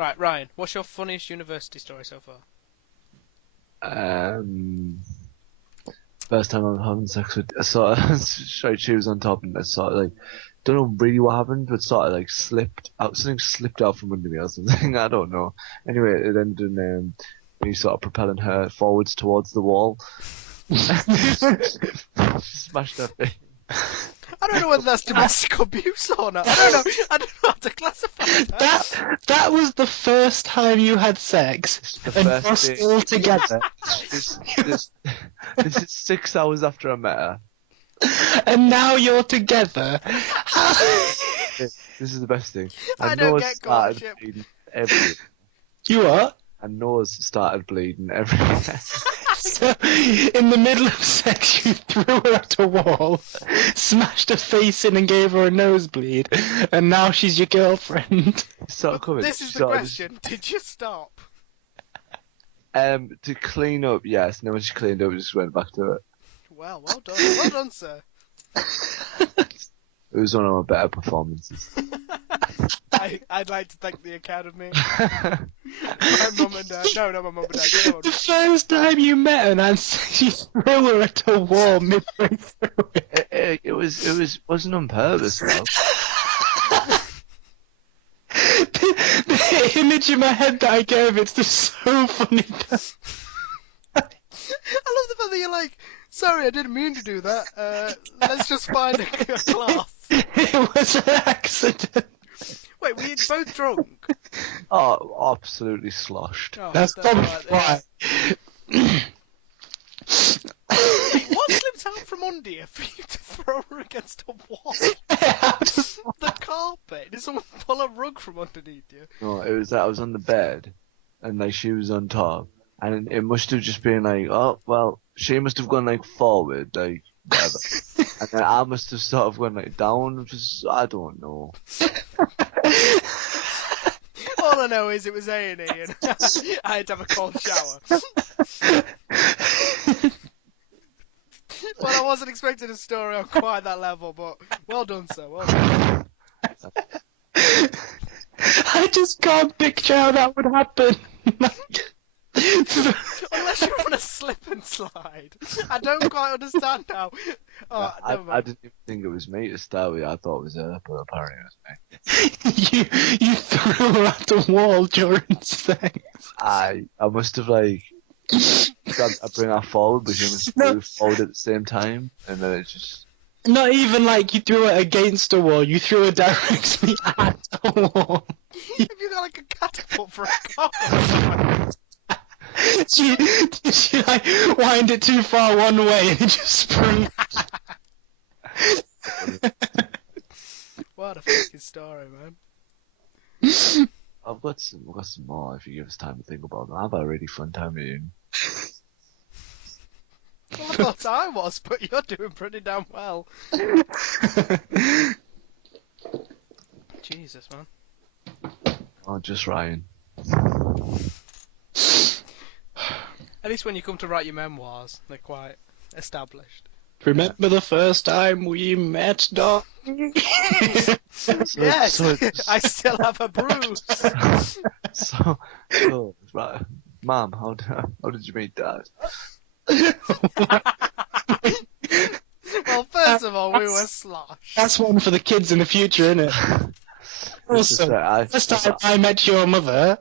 Right, Ryan, what's your funniest university story so far? First time I'm having sex with, I sort of, she was on top and I sort of like, don't know really what happened, but sort of like slipped out, something slipped out from under me or something, I don't know. Anyway, it ended in, me sort of propelling her forwards towards the wall. Smashed her face. I don't know whether that's domestic abuse or not. I don't know how to classify that. That was the first time you had sex, The and first you're day. still together, This is 6 hours after I met her. and now you're together. This is the best thing. I don't get courtship. Bleeding everywhere. You are? And nose started bleeding everywhere. So, in the middle of sex, you threw her at a wall, smashed her face in and gave her a nosebleed, and now she's your girlfriend. This is the question. Did you stop? To clean up, yes. And then when she cleaned up, we just went back to it. Well done. Well done, sir. It was one of my better performances. I'd like to thank the Academy. My mum and dad. No, not my mum and dad. The first time you met her, Nancy, you threw her at a wall midway through it. It wasn't on purpose, though. The image in my head that I gave, it's just so funny. I love the fact that you're like, sorry, I didn't mean to do that. Let's just find a cloth. It was an accident. Wait, were you both drunk? Oh, absolutely sloshed. Oh, That's probably why. What slipped out from under you for you to throw her against a wall? The carpet? Did someone pull a rug from underneath you? No, it was that I was on the bed, and like she was on top, and it must have just been like, oh well, she must have gone like forward, like whatever, and then I must have sort of gone like down. Just I don't know. All I know is it was A&E and I had to have a cold shower. Well, I wasn't expecting a story on quite that level, but well done, sir. Well done. I just can't picture how that would happen. Unless you're on a slip and slide. I don't quite understand how. Oh, never mind. I didn't even think it was me to start with. I thought it was her, but apparently it was me. You threw her at the wall during sex. I must have like. I bring her forward, but she must move forward at the same time, and then it just. Not even like you threw it against a wall, you threw it directly at a wall. Have you got like a catapult for a cock? She like wind it too far one way and it just sprung. What a fucking story, man. I've got some more if you give us time to think about them. I've had a really fun time with you. Well, I thought I was, but you're doing pretty damn well. Jesus, man. Oh, just Ryan. At least when you come to write your memoirs, they're quite established. Remember the first time we met, Doc? Yes, I still have a bruise. So, right, Mom, how did you meet Dad? Well, first of all, we were slosh. That's one for the kids in the future, isn't it? Also, first time I met your mother,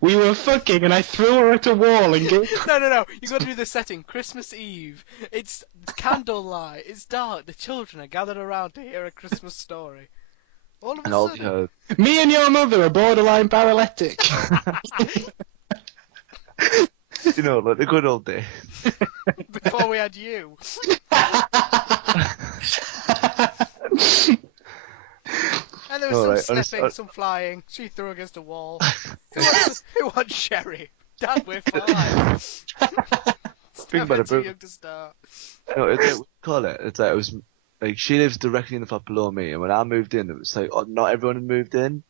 we were fucking and I threw her at a wall and gave... No. You got to do the setting. Christmas Eve. It's candlelight. It's dark. The children are gathered around to hear a Christmas story. All of a sudden. Me and your mother are borderline paralytic. You know, like the good old days. Before we had you. And there was some slipping, some flying. She threw against a wall. Who wants sherry? Dad, we're fine. Think about it, too young to start. No, it's like, we call it. It's like it was like she lives directly in the flat below me, and when I moved in, it was like not everyone had moved in,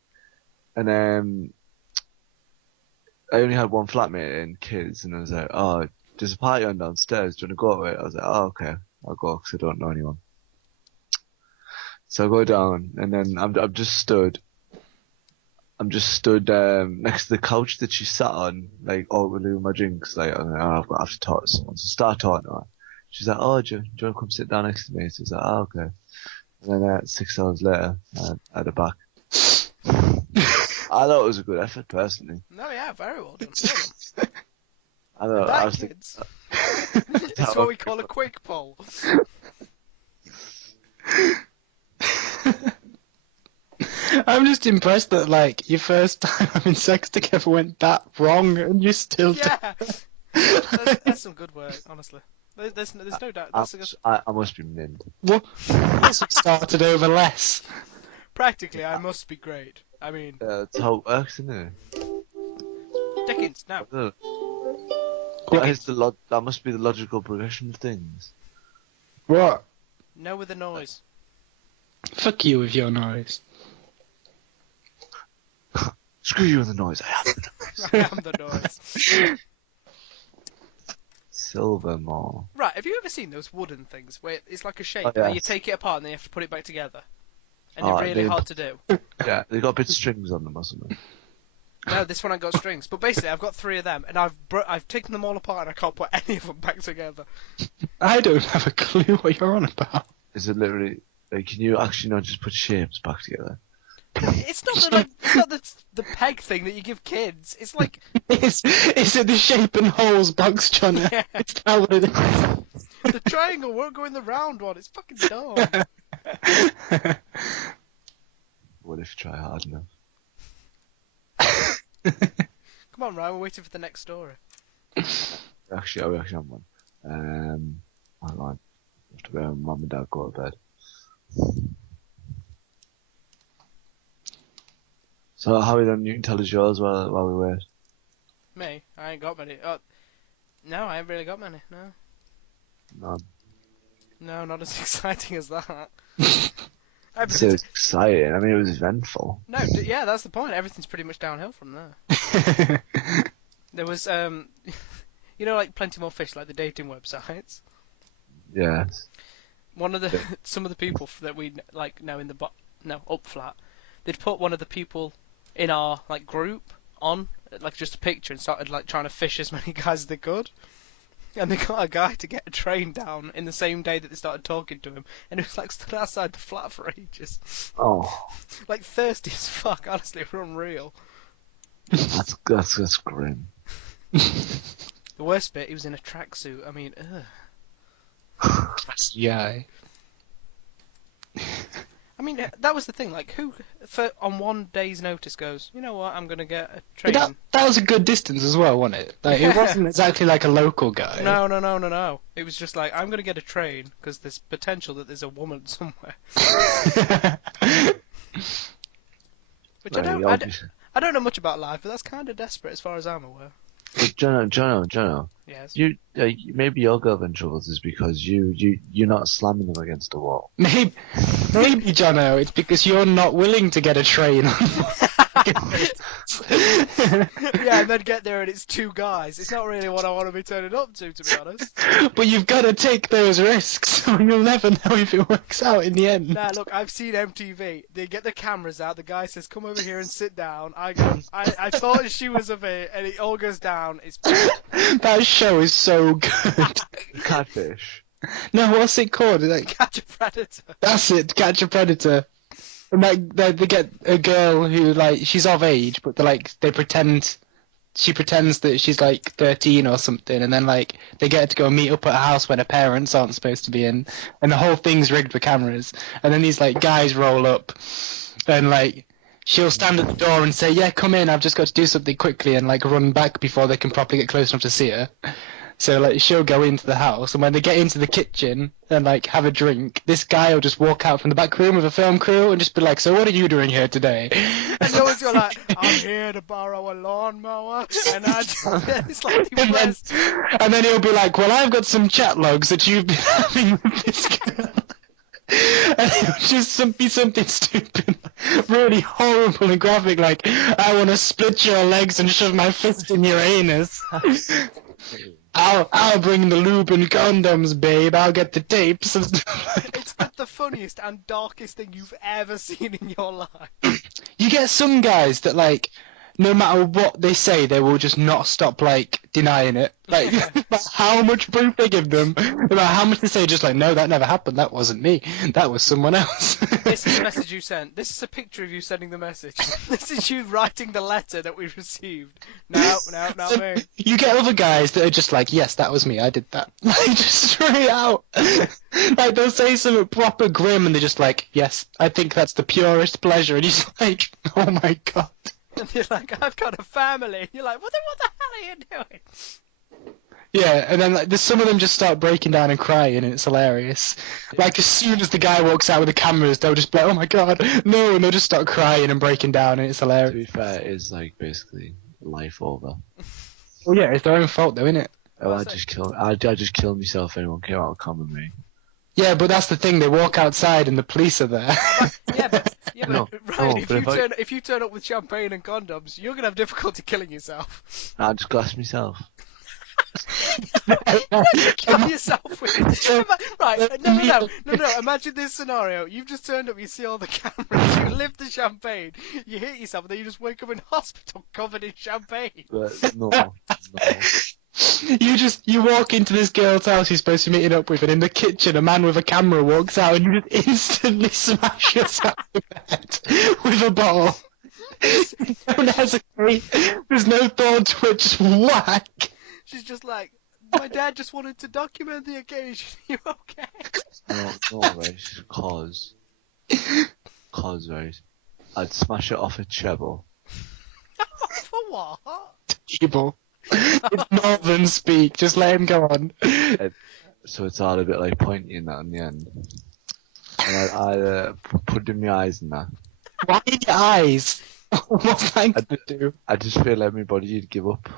and I only had one flatmate and kids, and I was like, oh, there's a party on downstairs. Do you want to go to it? I was like, oh, okay, I'll go because I don't know anyone. So I go down, and then I'm just stood, I'm just stood next to the couch that she sat on, like overdoing my drinks. Like, I've got to have to talk to someone. So start talking to her. She's like, "Oh, do you want to come sit down next to me?" So I was like, "Oh, okay." And then 6 hours later, I had her back. I thought it was a good effort, personally. No, yeah, very well done. I was thinking, Kids. It's what we call a quick poll. I'm just impressed that like your first time having sex together went that wrong, and you still. Yeah, that's some good work, honestly. There's no doubt. I must be mint. What? Started over less. Practically, I must be great. I mean, That's how it works, isn't it? Dickins, now. That must be the logical progression of things. What? No with the noise. Fuck you with your noise. Screw you and the noise. I am the noise. I am the noise. Silvermore. Right, have you ever seen those wooden things where it's like a shape Oh, yes. and you take it apart and then you have to put it back together? And they're really hard to do. Yeah, they got a bit of strings on them or something. No, this one ain't got strings. But basically, I've got 3 of them, and I've taken them all apart and I can't put any of them back together. I don't have a clue what you're on about. Is it literally, like, can you actually not just put shapes back together? It's not the peg thing that you give kids. It's like... Is it the shape and holes box, Johnny? Yeah. Is that what it is? The triangle won't go in the round one. It's fucking dumb. What if you try hard enough? Come on, Ryan, we're waiting for the next story. Actually, I have one. Hold on. I have to go and mum and dad go to bed. So, how then you can tell us yours while we wait? Me? I ain't got many. No, I ain't really got many, no. None. No, not as exciting as that. It's exciting. I mean, it was eventful. No, yeah, that's the point. Everything's pretty much downhill from there. There was, you know, like Plenty More Fish, like the dating websites. Yes. Some of the people that we like know in the up flat, they'd put one of the people in our like group on like just a picture and started like trying to fish as many guys as they could. And they got a guy to get a train down in the same day that they started talking to him, and he was like stood outside the flat for ages. Oh. Like thirsty as fuck, honestly, we're unreal. That's grim. The worst bit, he was in a tracksuit. I mean, ugh. Yeah. I mean, that was the thing. Like, who on one day's notice goes, you know what? I'm gonna get a train. That was a good distance as well, wasn't it? Like, it wasn't exactly like a local guy. No. It was just like, I'm gonna get a train because there's potential that there's a woman somewhere. Which I don't know much about life, but that's kind of desperate as far as I'm aware. But Jono. Yes. Maybe your girlfriend troubles is because you're not slamming them against the wall. Maybe, Jono, it's because you're not willing to get a train. Yeah, and then get there and it's 2 guys. It's not really what I want to be turning up to be honest. But you've got to take those risks, so you'll never know if it works out in the end. Nah, look, I've seen MTV. They get the cameras out. The guy says, "Come over here and sit down." I go, I thought she was of it, and it all goes down. It's That show is so good. Catfish. No, what's it called? Like, Catch a Predator. that's it, Catch a Predator. And like they get a girl who like she's of age, but she pretends that she's like 13 or something, and then like they get her to go meet up at a house when her parents aren't supposed to be in, and the whole thing's rigged with cameras. And then these like guys roll up, and like she'll stand at the door and say, "Yeah, come in. I've just got to do something quickly," and like run back before they can properly get close enough to see her. So like she'll go into the house, and when they get into the kitchen and like have a drink, this guy will just walk out from the back room with a film crew and just be like, "So what are you doing here today?" And you always go like, "I'm here to borrow a lawnmower," and it's like the worst. And then he'll be like, "Well, I've got some chat logs that you've been having with this girl." And it'll just be something stupid, really horrible and graphic, like, "I want to split your legs and shove my fist in your anus." I'll bring the lube and condoms, babe. I'll get the tapes. It's the funniest and darkest thing you've ever seen in your life. You get some guys that like, no matter what they say, they will just not stop like denying it. Like, no matter how much proof they give them, no matter how much they say, just like, no, that never happened. That wasn't me. That was someone else. This is the message you sent. This is a picture of you sending the message. This is you writing the letter that we received. No, not me. You get other guys that are just like, yes, that was me. I did that. Like, just straight out. Like, they'll say something proper grim, and they're just like, yes, I think that's the purest pleasure. And he's like, oh my god. And you're like, I've got a family. And you're like, what the hell are you doing? Yeah, and then like, some of them just start breaking down and crying, and it's hilarious. Like, as soon as the guy walks out with the cameras, they'll just be like, oh my god, no, and they'll just start crying and breaking down, and it's To hilarious. be fair, it is like basically life over. Well, yeah, it's their own fault, though, isn't it? Oh, I just killed myself if anyone came out of common with me. Yeah, but that's the thing, they walk outside and the police are there. Yeah, but No, Ryan, no, but if you turn up with champagne and condoms, you're gonna have difficulty killing yourself. I just glass myself. Kill yourself with right? No. Imagine this scenario. You've just turned up. You see all the cameras. You lift the champagne. You hit yourself, and then you just wake up in hospital covered in champagne. But no. You walk into this girl's house you're supposed to be meeting up with, and in the kitchen a man with a camera walks out, and you just instantly smash yourself in the head with a bottle. Don't hesitate. There's no thought to it, just whack. She's just like, my dad just wanted to document the occasion. You okay? No, right, cause, right, I'd smash it off a treble. For what? Evil. It's northern speak, just let him go on. So it's all a bit like pointy and that in the end. And I put it in my eyes and that. Why in your eyes? What's that going to do? I just feel like my body would give up.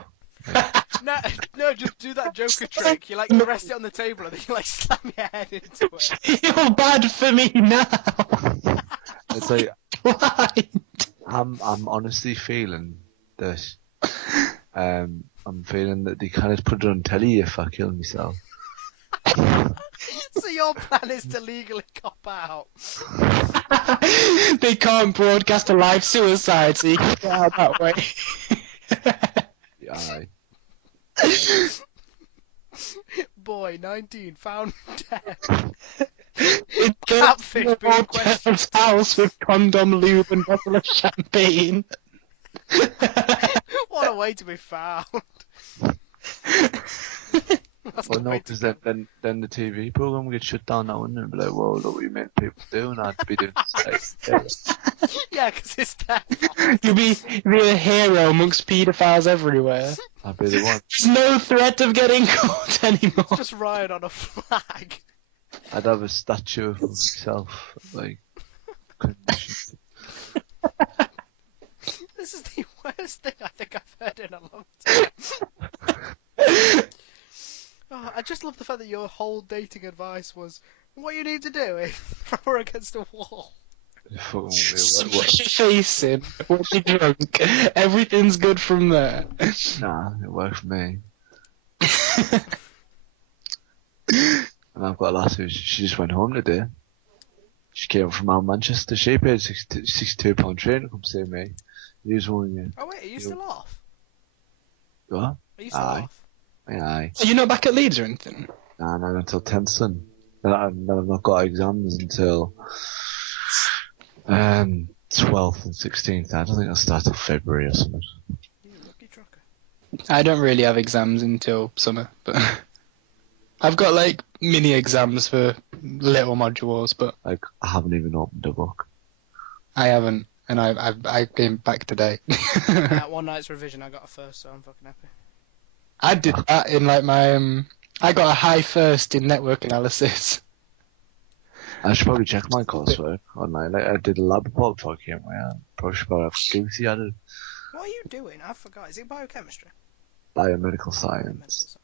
No, just do that Joker trick. You like, you rest it on the table and then you like slam your head into it. You're bad for me now. It's like, Why? I'm honestly feeling this. I'm feeling that they kind of put it on telly if I kill myself. So your plan is to legally cop out. They can't broadcast a live suicide, so you can get out that way. Yeah, aye. Boy, 19, found dead. In Catfish being old questioned. girl's house with condom, lube, and bottle of champagne. What a way to be found. That's Well, the no, way because to then the TV program would get shut down now, wouldn't it? And be like, whoa, look what you made people do, and I'd be doing the same. Yeah, because it's dead. You'll be a hero amongst paedophiles everywhere. I'd be the one. There's no threat of getting caught anymore. Just Ryan on a flag. I'd have a statue of myself, like, commissioned. This is the worst thing I think I've heard in a long time. Oh, I just love the fact that your whole dating advice was, what you need to do is throw her against a wall. Fucking weird. Smash your face in when you're drunk. Everything's good from there. Nah, it worked for me. And I've got a lass who she just went home today. She came from out Manchester. She paid £62 train to come see me. Use one, yeah. Oh wait, are you still off? What? Are you still Aye. off? Aye. Are you not back at Leeds or anything? Nah, not until 10th son. Then I've not got exams until 12th and 16th. I don't think I'll start till February or something. You lucky trucker. I don't really have exams until summer, but I've got like mini exams for little modules, but Like, I haven't even opened a book. I haven't, and I came back today. That one night's revision, I got a first, so I'm fucking happy. I did that in like my I got a high first in network analysis. I should probably check my coursework online. Like, I did a lab report before I came out. Probably should have goosey added What are you doing? I forgot. Is it biochemistry? biomedical science. Medical science.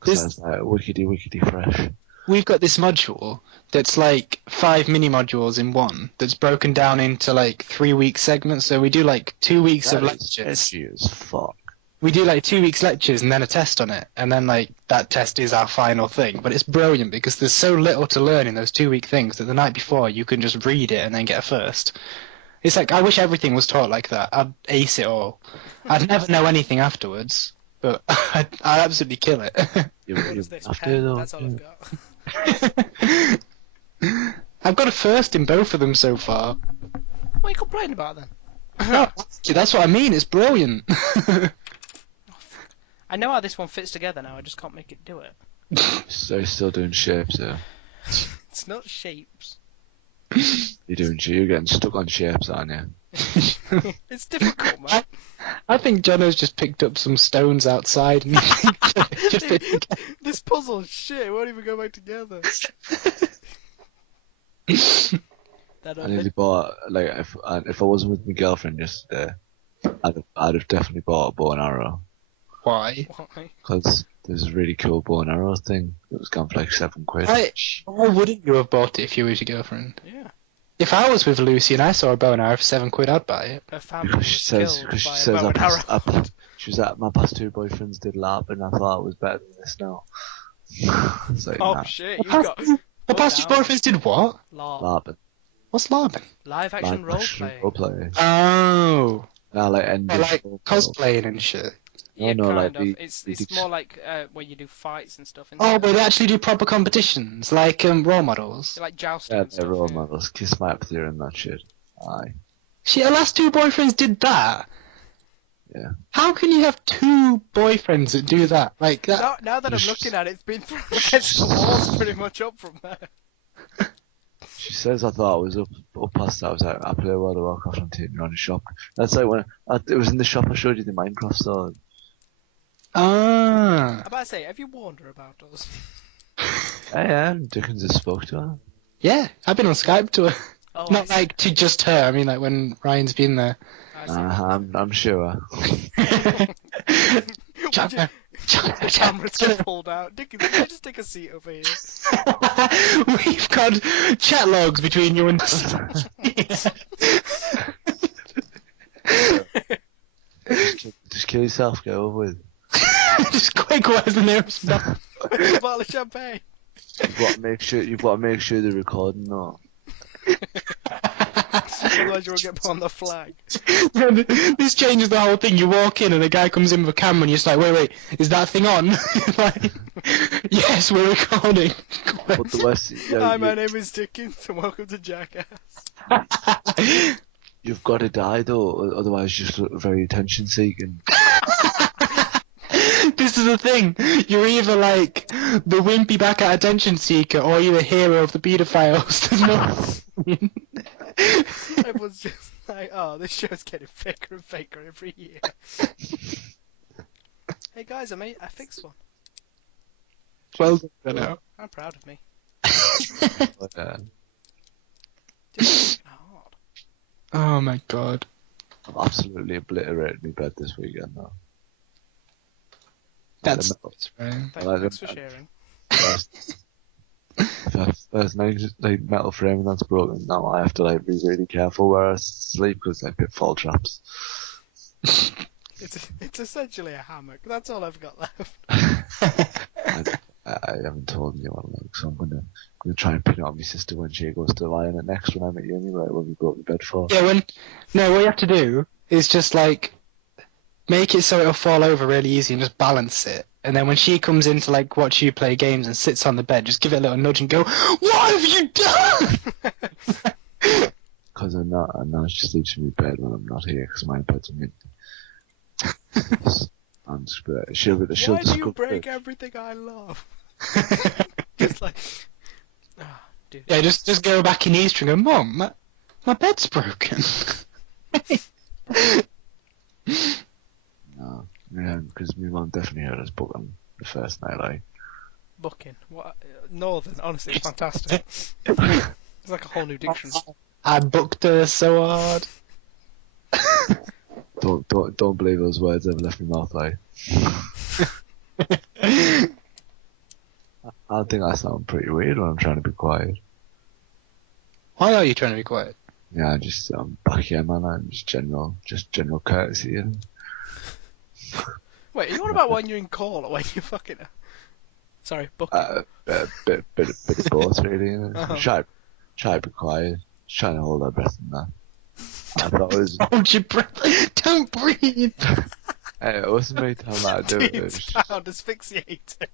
Because that's like wickedy fresh. We've got this module that's like 5 mini modules in one that's broken down into like 3-week segments. So we do like 2 weeks of lectures. Edgy as fuck. We do like 2 weeks lectures and then a test on it, and then like that test is our final thing. But it's brilliant because there's so little to learn in those 2 week things that the night before you can just read it and then get a first. It's like, I wish everything was taught like that. I'd ace it all. I'd never know anything afterwards, but I'd absolutely kill it. What is this? Pen? That's all I've got. I've got a first in both of them so far. What are you complaining about then? No, that's what I mean, it's brilliant. I know how this one fits together now, I just can't make it do it. So you're still doing shapes, yeah? It's not shapes. You're getting stuck on shapes, aren't you? It's difficult, man. I think Jono's just picked up some stones outside and This puzzle shit, it won't even go back together. I nearly bought, like, if I wasn't with my girlfriend yesterday, I'd have definitely bought a bow and arrow. Why? Because there's a really cool bow and arrow thing that was gone for like £7. Why wouldn't you have bought it if you were with your girlfriend? Yeah. If I was with Lucy and I saw a bow and arrow for £7, I'd buy it. Her family Because was she says, killed by a I bow and arrow. she was at my past two boyfriends did LARP and I thought it was better than this now. It's like, Oh nah. shit, you've got... The past two boyfriends did what? LARP. What's LARPing? Live action role-playing. Oh. No, like, Like cosplaying and shit. Yeah, no, kind like of. It's more like where you do fights and stuff. Oh, but they actually do proper competitions, like role models. Like jousting Yeah, and stuff. they're role models. Kiss my up there and that shit. Aye. Shit, her last two boyfriends did that. Yeah. How can you have two boyfriends that do that? Like that. Now that I'm looking at it, it's been thrown against the walls pretty much up from there. She says I thought I was up past that. I was like, I play World of Warcraft on TV on the shop. That's like when it was in the shop I showed you the Minecraft store. Ah. I'm about to say, have you warned her about us? Yeah, Dickins has spoke to her. Yeah, I've been on Skype to her. Oh, Not like to just her. I mean, like when Ryan's been there. I'm sure. The camera's just pulled out. Dickens, can you just take a seat over here? We've got chat logs between you and Just kill yourself, get over with. Just quick, where's the nearest bar? Where's the bottle of champagne? You've got to make sure they're recording though. Otherwise you won't get put on the flag. This changes the whole thing. You walk in and a guy comes in with a camera and you're just like, wait, is that thing on? Like, yes, we're recording. But the West, Hi, my name is Dickens and welcome to Jackass. You've got to die though, otherwise you just look very attention seeking. This is the thing. You're either like the wimpy back at attention seeker or you're the hero of the paedophiles. There's no... Everyone's just like, oh, this show's getting faker and faker every year. Hey guys, I fixed one. Well done, now. I'm proud of me. But, Dude, hard. Oh my god. I've absolutely obliterated my bed this weekend though. That's Thanks for sharing. First like metal framing that's broken. Now I have to like be really careful where I sleep because I pitfall traps. It's essentially a hammock. That's all I've got left. I haven't told anyone, like, so I'm gonna try and pin it on my sister when she goes to lie in it next when I'm at uni, like when we go to bed for. Yeah, what you have to do is just like make it so it'll fall over really easy and just balance it. And then when she comes in to like watch you play games and sits on the bed, just give it a little nudge and go, "What have you done?" Because I'm not she sleeps in my bed when I'm not here because my bed's in I'm just she'll Why do you discover break it. everything I love? Just like, dude. Yeah, just go back in Easter and go, "Mum, my bed's broken." No, yeah, because my mum definitely heard us book on the first night, like. Booking. What? Northern, honestly, it's fantastic. It's like a whole new dictionary. I booked her so hard. Don't believe those words ever left my mouth, like. I think I sound pretty weird when I'm trying to be quiet. Why are you trying to be quiet? Yeah, just back here, man. I'm just general courtesy. And... Wait, are you on about when you're in call or when you're fucking? Sorry, booking. Bit of both, really. Uh-huh. Try to be quiet. Just trying to hold our breath in that. I thought it was. Hold your breath. Don't breathe. Hey, it wasn't me telling me how to do it. It was He's just, found asphyxiated.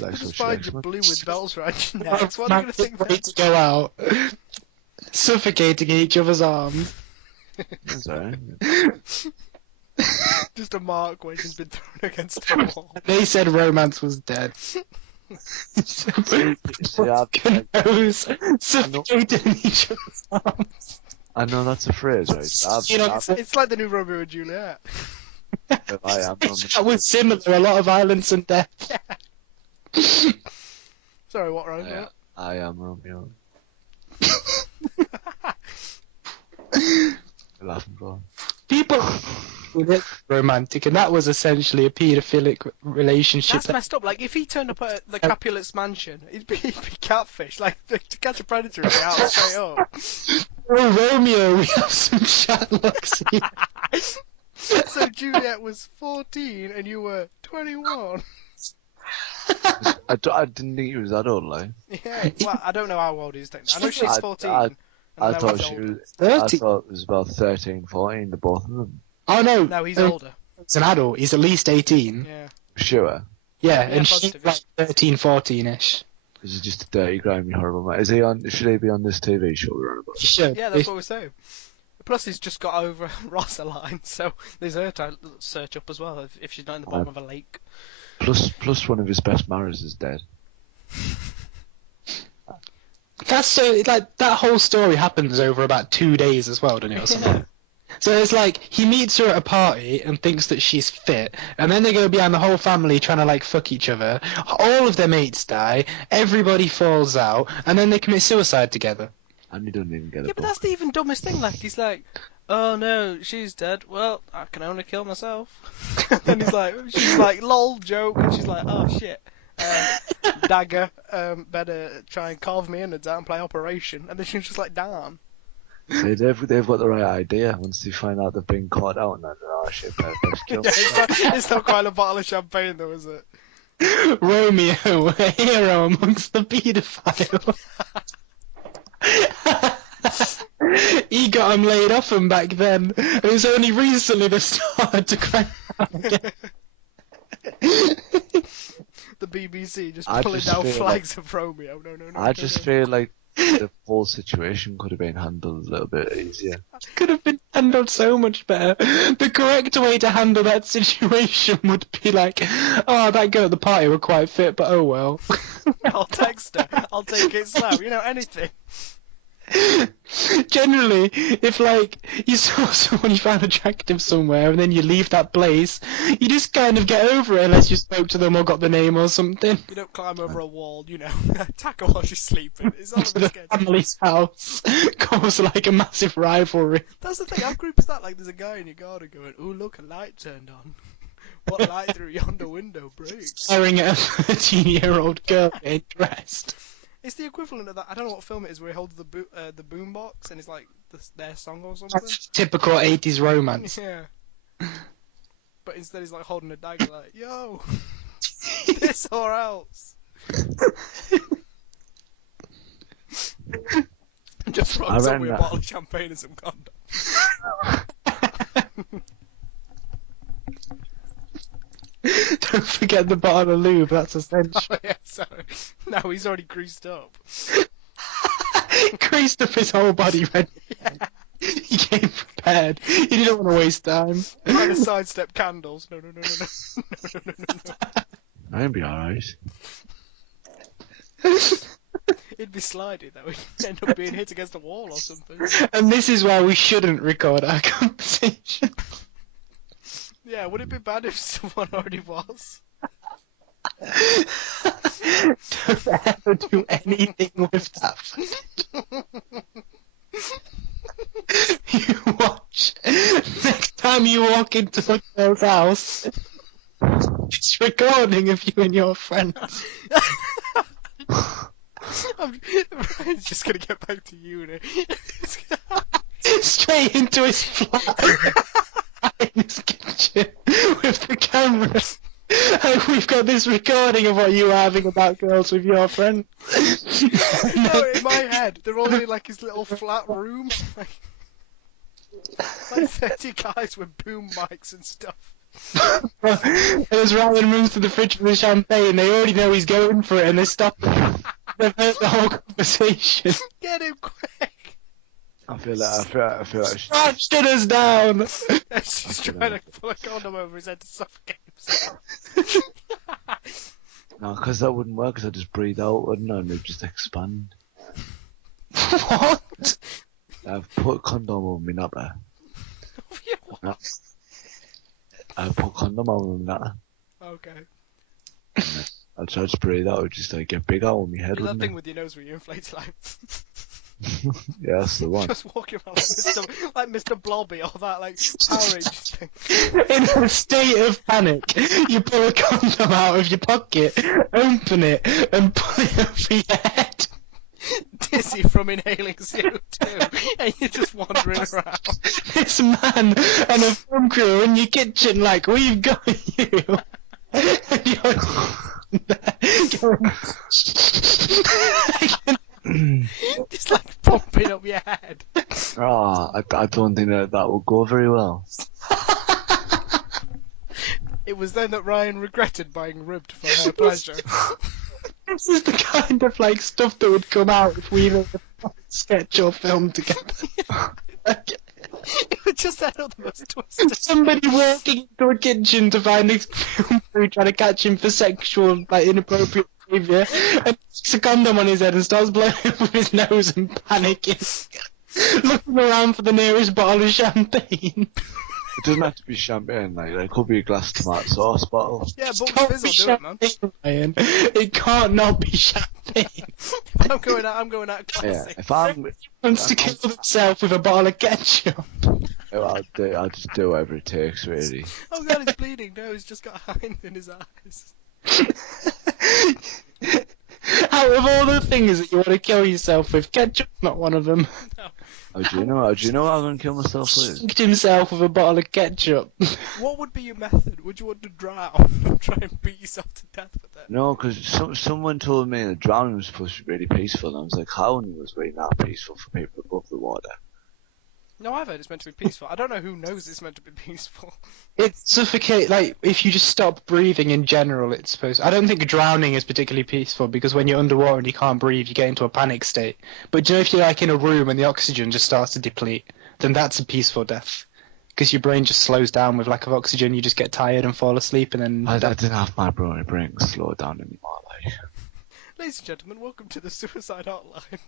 like, Just such find you an blue with bells around your necks. What are they going to think Way then? to go out. Suffocating each other's arms. That's alright. Just a mark where she's been thrown against a wall. They said romance was dead. See, I've, Nose suffocating each other's arms. I know that's a phrase, right? You know, It's like the new Romeo and Juliet. I am. that was similar. A lot of violence and death. Sorry, what, Romeo? I am Romeo. Laughing bro. People romantic, and that was essentially a paedophilic relationship. That's messed up. Like, if he turned up at the Capulet's mansion, he'd be catfish. Like, to catch a predator, he'd be out straight up. Oh, Romeo, we have some Sherlock's here. So Juliet was 14 and you were 21. I didn't think he was that old, like. Yeah, well, I don't know how old he is. I know she's 14. I and I know thought he's she older. was. I 30. thought it was about 13, 14, the both of them. Oh no, No, he's older. He's an adult. He's at least 18. Yeah. Sure. Yeah, Yeah, and she's positive. like 13, 14-ish. This is just a dirty, grimy, horrible man. Is he on? Should he be on this TV show we're on about? She should. Yeah, that's what we're saying. Plus, he's just got over Rosaline, so there's her to search up as well if she's not in the bottom of a lake. Plus one of his best marriers is dead. That's so, like, that whole story happens over about 2 days as well, doesn't it, or something? Yeah. So it's like, he meets her at a party and thinks that she's fit, and then they go behind the whole family trying to, like, fuck each other. All of their mates die, everybody falls out, and then they commit suicide together. And he doesn't even get Yeah, a but that's the even dumbest thing. Like, he's like, oh no, she's dead. Well, I can only kill myself. And he's like, she's like, lol, joke. And she's like, oh shit. Dagger, better try and carve me in and down play Operation. And then she's just like, damn. See, they've got the right idea. Once they find out they've been caught out, and then oh shit, perfect kill. Yeah, it's not quite a bottle of champagne though, is it? Romeo, a hero amongst the paedophiles. He got him laid off him back then. It was only recently they started to crack down again. The BBC just I pulling just down feel flags of Romeo. No. I just feel like the whole situation could have been handled a little bit easier. Could have been handled so much better. The correct way to handle that situation would be like, oh, that girl at the party were quite fit, but oh well. I'll text her. I'll take it slow. You know, anything. Generally, if like you saw someone you found attractive somewhere and then you leave that place, you just kind of get over it unless you spoke to them or got the name or something. You don't climb over a wall, you know. Attack her while she's sleeping. It's all a To bit the sketchy. family's house cause like a massive rivalry. That's the thing. How creepy is that? Like, there's a guy in your garden going, "Oh, look, a light turned on. What light through yonder window breaks?" Staring at a 13-year-old girl getting dressed. It's the equivalent of that. I don't know what film it is where he holds the boombox and it's like their song or something. That's typical 80s romance. Yeah. But instead he's like holding a dagger, like, "Yo, this or else." Just runs up with a bottle of champagne and some condom. Don't forget the bottle of lube, that's essential. Oh, yeah, sorry. No, he's already greased up. Greased up his whole body ready. Yeah. He came prepared. He didn't want to waste time. Trying to sidestep candles. No. No. I'd be alright. It'd be sliding though. He'd end up being hit against a wall or something. And this is why we shouldn't record our conversation. Yeah, would it be bad if someone already was? Don't ever do anything with that. You watch. Next time you walk into a girl's house, it's recording of you and your friends. Ryan's just gonna get back to uni. Straight into his flat. In his kitchen with the camera. We've got this recording of what you were having about girls with your friend. No, in my head, they're all in like his little flat room. Like 30 guys with boom mics and stuff. As Ryan runs to the fridge with the champagne, they already know he's going for it and they stop him. They've heard the whole conversation. Get him quick! I feel like Stood us down! She's trying to pull a condom over his head to suffocate himself. no, because that wouldn't work. Because I just breathe out, wouldn't I? And it'd just expand. What? I've put a condom over me nut. I've put a condom over me nut. Okay. I'll try to breathe out. It'd just like get bigger on my head. Do that Wouldn't thing it? with your nose where you inflate like. Yeah, that's the one. Just walking around like Mr. Blobby or that like Power Rangers thing. In a state of panic, you pull a condom out of your pocket, open it, and pull it over your head. Dizzy from inhaling CO2, and you're just wandering around. This man and a film crew in your kitchen like, we've got you. And you're going... Just like pumping up your head. I don't think that will go very well. It was then that Ryan regretted buying ribbed for her pleasure. This is the kind of like stuff that would come out if we made a sketch or film together. It would just end up the most twisted. Somebody walking into a kitchen to find a film crew trying to catch him for sexual, like inappropriate behaviour, and puts a condom on his head and starts blowing up with his nose and panicking, looking around for the nearest bottle of champagne. It doesn't have to be champagne. Like it could be a glass of tomato sauce bottle. Yeah, but Can't Fizz be will do it, man. champagne, Ryan. It can't not be champagne. I'm going out Yeah, classic. if I'm, Wants to kill himself with a bottle of ketchup. I'll just do whatever it takes, really. Oh god, he's bleeding. No, he's just got hind in his eyes. Out of all the things that you want to kill yourself with, ketchup's not one of them. No. Oh, do you know what I'm gonna kill myself with? Stinked himself with a bottle of ketchup. What would be your method? Would you want to drown? Try and beat yourself to death with it? No, because someone told me that drowning was supposed to be really peaceful, and I was like, how was really not peaceful for people above the water? No, I've heard it's meant to be peaceful. I don't know who knows it's meant to be peaceful. It suffocates, like, if you just stop breathing in general, it's supposed... I don't think drowning is particularly peaceful, because when you're underwater and you can't breathe, you get into a panic state. But do you know, if you're, like, in a room and the oxygen just starts to deplete, then that's a peaceful death. Because your brain just slows down with lack of oxygen, you just get tired and fall asleep, and then... I didn't have my brain slow down anymore, like... Ladies and gentlemen, welcome to the Suicide Hotline.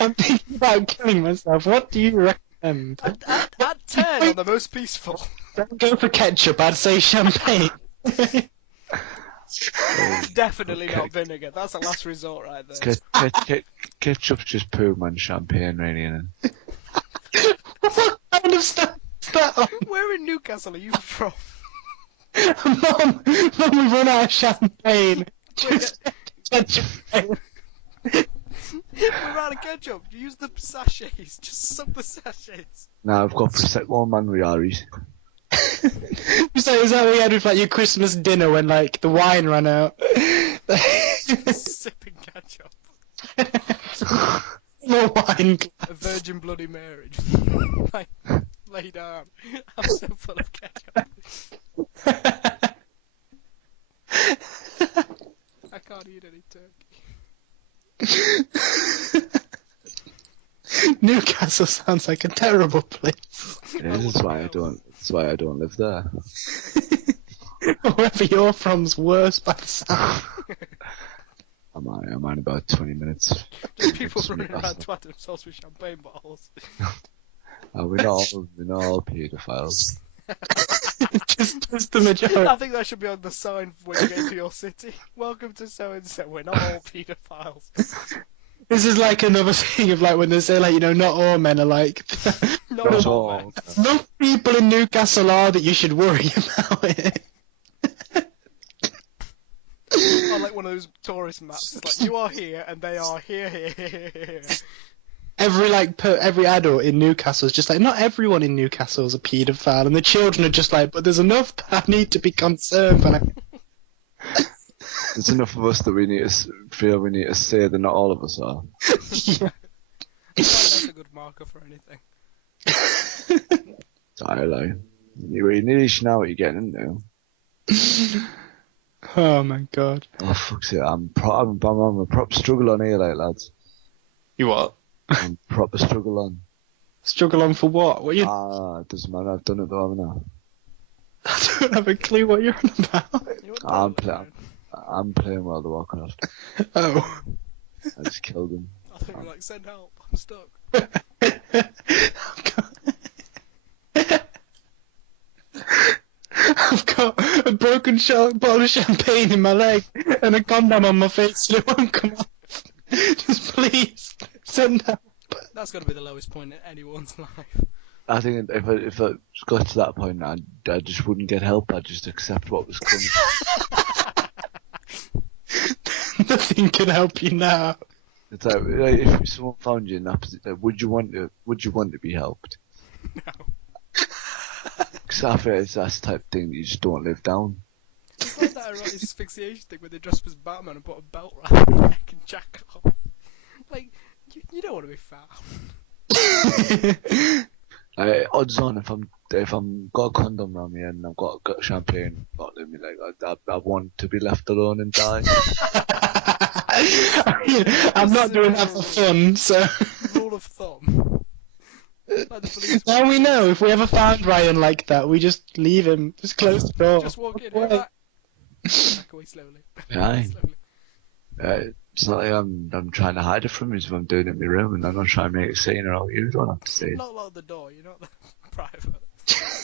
I'm thinking about killing myself. What do you recommend? At 10 on the most peaceful. Don't go for ketchup, I'd say champagne. Definitely Okay. not vinegar. That's a last resort right there. Ketchup's just poo, man. Champagne, really, and What kind of stuff is that on? Where in Newcastle are you from? Mum, we've run out of champagne. Just ketchup. We're out of ketchup. Use the sachets. Just suck the sachets. now I've got Prosecco, man. We are. Is that what you had with like your Christmas dinner when like the wine ran out? Sipping ketchup. More wine A Virgin Bloody Mary. Like, lay down. I'm so full of ketchup. I can't eat any turkey. Newcastle sounds like a terrible place. It is. That's why I don't. That's why I don't live there. Wherever you're from's worse by the sound. I'm on about 20 minutes. Just people running around twatting themselves with champagne bottles. We're not all paedophiles. just the majority. I think that should be on the sign when you get into your city. Welcome to so and so. We're not all paedophiles. This is like another thing of like when they say like, you know, not all men are like. Not That's all. all. Enough people in Newcastle are that you should worry about it. On like one of those tourist maps. It's like you are here and they are here. every adult in Newcastle is just like, not everyone in Newcastle is a paedophile, and the children are just like, but there's enough that I need to be concerned. There's enough of us that we need to feel we need to say that not all of us are. Yeah. That's a good marker for anything. I like. You really should know what you're getting into. Oh my god. Oh fuck's it! I'm a proper struggle on here, like lads. You what? I'm proper struggle on. Struggle on for what? What you? It doesn't matter. I've done it though, haven't I? I don't have a clue what you're on about. I'm playing World of Warcraft. Oh. I just killed him. I think we're like, send help, I'm stuck. I've got a broken bottle of champagne in my leg and a condom on my face and it won't come off. Just please send help. That's got to be the lowest point in anyone's life. I think if I got to that point, I just wouldn't get help. I'd just accept what was coming. Nothing can help you now. It's like if someone found you in that position, would you want to be helped? No. Because I feel it's that type of thing that you just don't live down. It's like that erotic asphyxiation thing where they dress up as Batman and put a belt around their neck and jack off. Like, you don't want to be found. Odds on, if I'm got a condom around me and I've got champagne bottle in me, like I want to be left alone and die. I'm not doing that for fun, so. Rule of thumb. Like the police. Now we know, if we ever find Ryan like that, we just leave him, just close the door. Just walk in here, back away slowly. Aye. It's not like I'm trying to hide it from you if I'm doing it in my room, and I'm not trying to make a scene or all. You don't have to see it. Not lock the door, you're not private.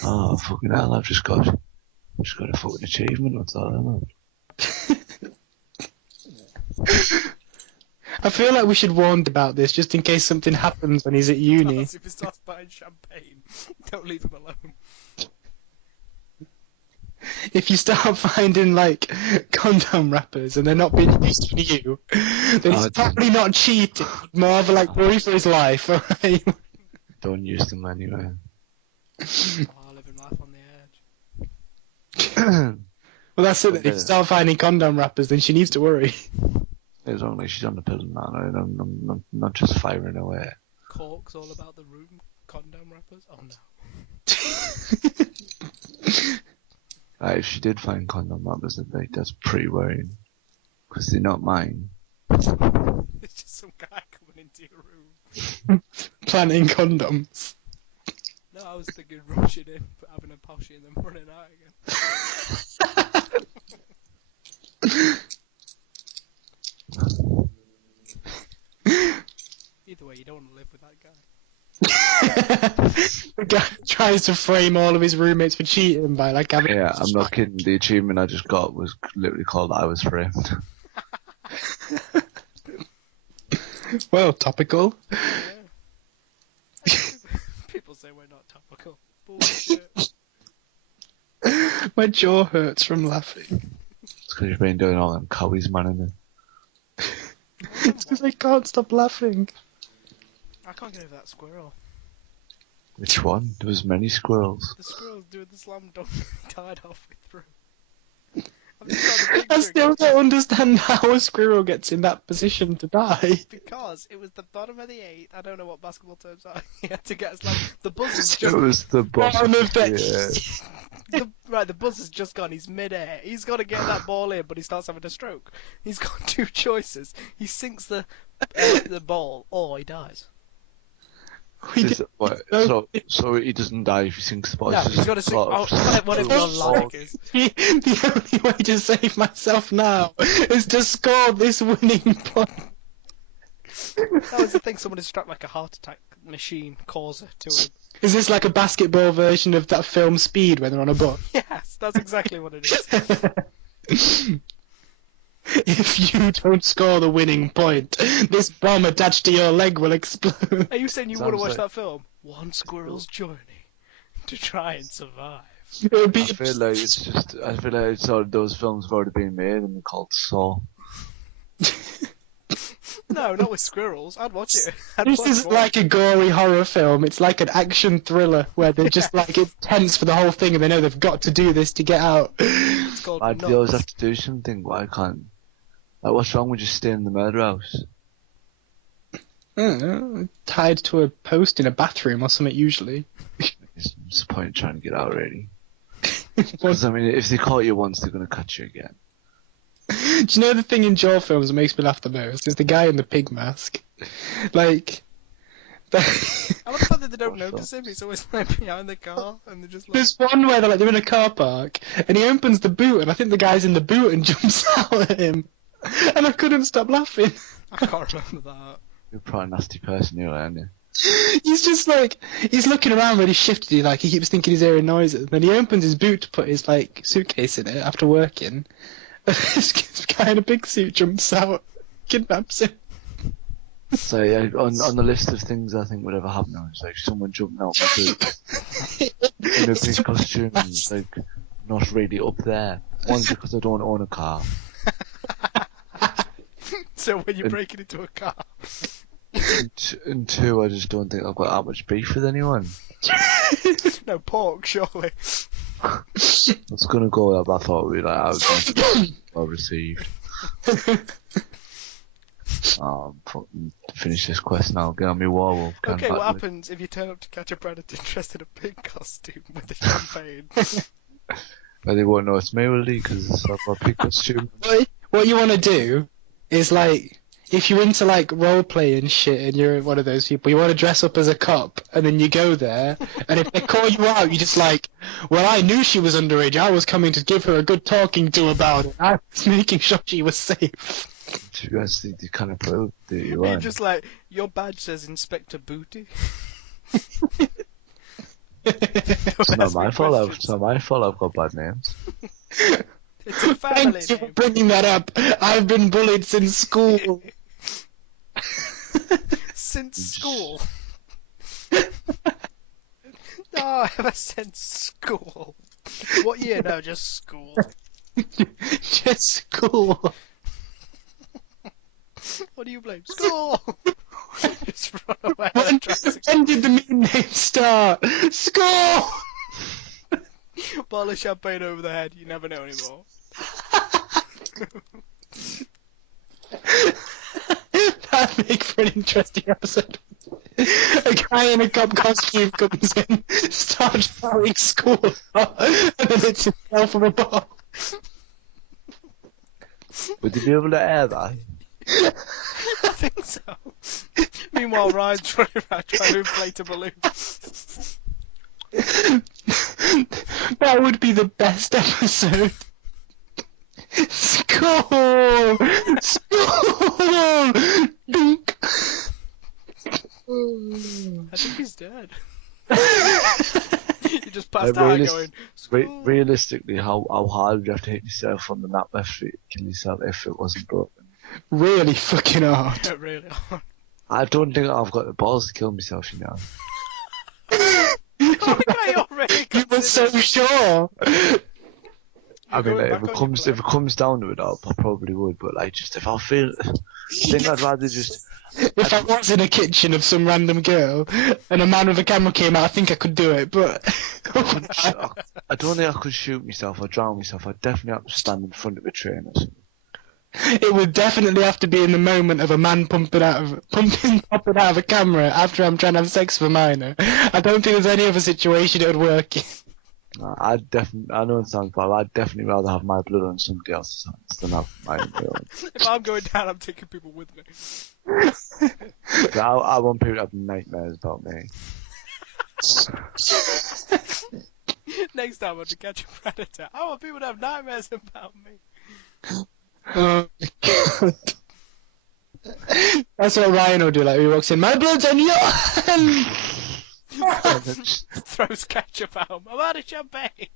Oh fucking hell! I've just got a fucking achievement. What's that about? I feel like we should warn about this just in case something happens when he's at uni. If he starts buying champagne, don't leave him alone. If you start finding like condom wrappers and they're not being used on you, then he's probably not cheating, more of a like worry for his life. Alright. Don't use them anyway. Living life on the edge. Well, that's it. If you start finding condom wrappers, then she needs to worry. It's only she's on the pill now. I'm not just firing away. Cork's all about the room. Condom wrappers. Oh no. If she did find condom wrappers, that's pretty worrying. Because they're not mine. It's just some guy coming into your room. Planting condoms. No, I was thinking rushing in, having a poshy and then running out again. Either way, you don't want to live with that guy. The guy tries to frame all of his roommates for cheating by like having. Yeah, I'm not kidding. The achievement I just got was literally called "I was framed." Well, topical. Yeah. People say we're not topical. Bullshit. My jaw hurts from laughing. It's because you've been doing all them cowies, man, innit? It's because I can't stop laughing. I can't get over that squirrel. Which one? There was many squirrels. The squirrel's doing the slam dunk died halfway through. I've just got the picture I still don't understand how a squirrel gets in that position to die. Because it was the bottom of the eighth. I don't know what basketball terms are. He had to get a slam. The buzz is It just was the bottom of the the buzz has just gone. He's mid-air. He's got to get that ball in, but he starts having a stroke. He's got two choices. He sinks the ball, or he dies. So he doesn't die if he sinks the ball. No, he's got to sink. Whatever your like is. The only way to save myself now is to score this winning point. That was the thing. Someone had strapped like a heart attack machine causer to him. Is this like a basketball version of that film Speed when they're on a boat? Yes, that's exactly what it is. If you don't score the winning point, this bomb attached to your leg will explode. Are you saying you want to watch that film? One squirrel's journey to try and survive. I feel like it's all those films have already been made and they're called Saw. No, not with squirrels. I'd watch it. I'd This watch isn't more. like a gory horror film. It's like an action thriller where they're just like it's tense for the whole thing, and they know they've got to do this to get out. It's called Why do they always have Nuts. to do something? Why can't? Like, what's wrong with just staying in the murder house? I don't know, tied to a post in a bathroom or something usually. What's the point of trying to get out, really? Because, I mean, if they caught you once, they're going to catch you again. Do you know the thing in Jaw films that makes me laugh the most? Is the guy in the pig mask. Like, I love the fact that they don't What's notice him. He's always like behind the car, and they're just like. there's one where they're in a car park, and he opens the boot, and I think the guy's in the boot and jumps out at him. And I couldn't stop laughing. I can't remember that. You're probably a nasty person, you aren't you? He's just like, he's looking around really shiftedy, like he keeps thinking he's hearing noises. Then he opens his boot to put his like suitcase in it after working. And this guy in a big suit jumps out, kidnaps him. So, yeah, on the list of things I think would ever happen, it's like someone jumping out my boot in a big costume, and it's like not really up there. One, because I don't own a car. So when you're breaking into a car. And two, I just don't think I've got that much beef with anyone. No pork, surely. I was gonna go there, but I thought I was going to be well received. Fucking finish this quest now. Get on me werewolf. Okay, what happens if you turn up to catch a predator dressed in a pig costume with a champagne? Well, they won't know it's me, will they? Because I've got a pig costume. What you want to do is like, if you're into like role play and shit, and you're one of those people, you want to dress up as a cop, and then you go there, and if they call you out, you just like, well, I knew she was underage. I was coming to give her a good talking to about it. I was making sure she was safe. Do you guys think they kind of proved that you You're are? just like, your badge says Inspector Booty. It's not my fault. It's not my fault. I've got bad names. It's a family Thanks for name. bringing that up. I've been bullied since school. Since school. No, ever since school. What year? No, just school. Just school. What do you blame? School! Just run away. When did the mean name start? School! Bottle of champagne over the head, you never know anymore. That'd make for an interesting episode. A guy in a cop costume comes in, starts shouting school, and then it's himself from above. Would you be able to air that? I think so. Meanwhile, Ryan's running around trying to inflate a balloon. That would be the best episode. School! School! Dunk! I think he's dead. You just passed out going, school. Realistically, how hard would you have to hit yourself on the nap left to kill yourself if it wasn't broken? Really fucking hard. Yeah, really hard. I don't think I've got the balls to kill myself, you know. I already You were so sure. I mean, like, if it comes down to it, I probably would. But like, just if I feel, I think I'd rather just. If I was in a kitchen of some random girl and a man with a camera came out, I think I could do it, but I don't think I could shoot myself or drown myself. I'd definitely have to stand in front of a train or something. it would definitely have to be in the moment of a man popping out of a camera after I'm trying to have sex with a minor. I don't think there's any other situation it would work in. I know it sounds bad, but I'd definitely rather have my blood on somebody else's hands than have my own. If I'm going down, I'm taking people with me. I want people to have nightmares about me. Next time I'm to catch a predator, I want people to have nightmares about me. Oh my god. That's what Ryan will do, like he walks in, my blood's on your hand! Throws ketchup at him. I'm out of champagne.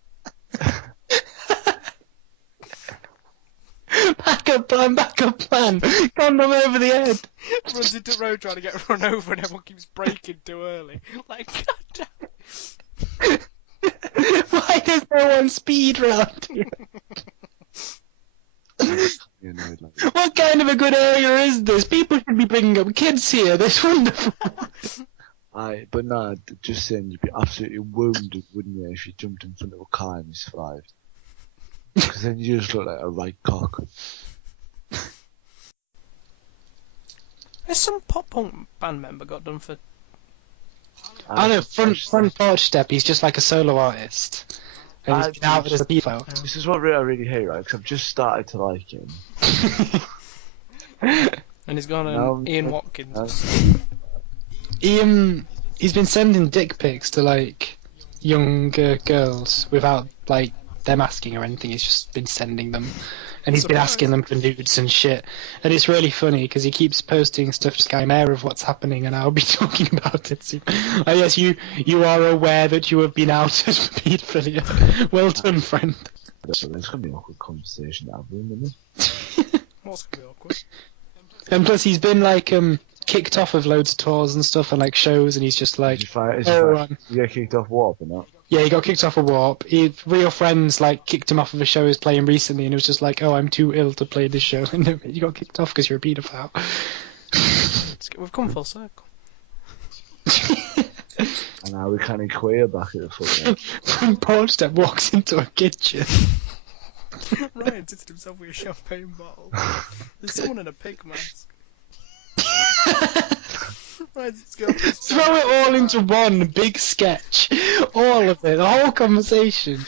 Backup plan! Condom over the head! Runs into the road trying to get run over and everyone keeps braking too early. Like, god damn it. Why does no one speed round here? You know, like, What kind of a good area is this? People should be bringing up kids here. This wonderful. but no, just saying, you'd be absolutely wounded, wouldn't you, if you jumped in front of a car and you survived? Because then you just look like a right cock. There's some pop punk band member got done for. I know, front porch step. He's just like a solo artist. And he's been out as a pedo. This is what I really hate, right? Because I've just started to like him. And he's gone on Ian Watkins. He's been sending dick pics to like younger girls without like them asking or anything. He's just been sending them, and he's been asking them for nudes and shit. And it's really funny because he keeps posting stuff to I'm aware of what's happening, and I'll be talking about it soon. I guess you are aware that you have been outed for paedophilia. Well done, friend. There's gonna be an awkward conversation to have with him, isn't it? What's gonna be awkward? And plus, he's been like kicked off of loads of tours and stuff and like shows, and he's just like, You get kicked off Warp or not? yeah, he got kicked off a Warp. Real friends like kicked him off of a show he was playing recently, and he was just like, "Oh, I'm too ill to play this show," and you got kicked off because you're a paedophile. We've come full circle. And now we're kind of queer back at the foot. When Paul Step walks into a kitchen. Ryan sits himself with a champagne bottle. There's someone in a pig mask. Throw it all into one big sketch. All of it, the whole conversation.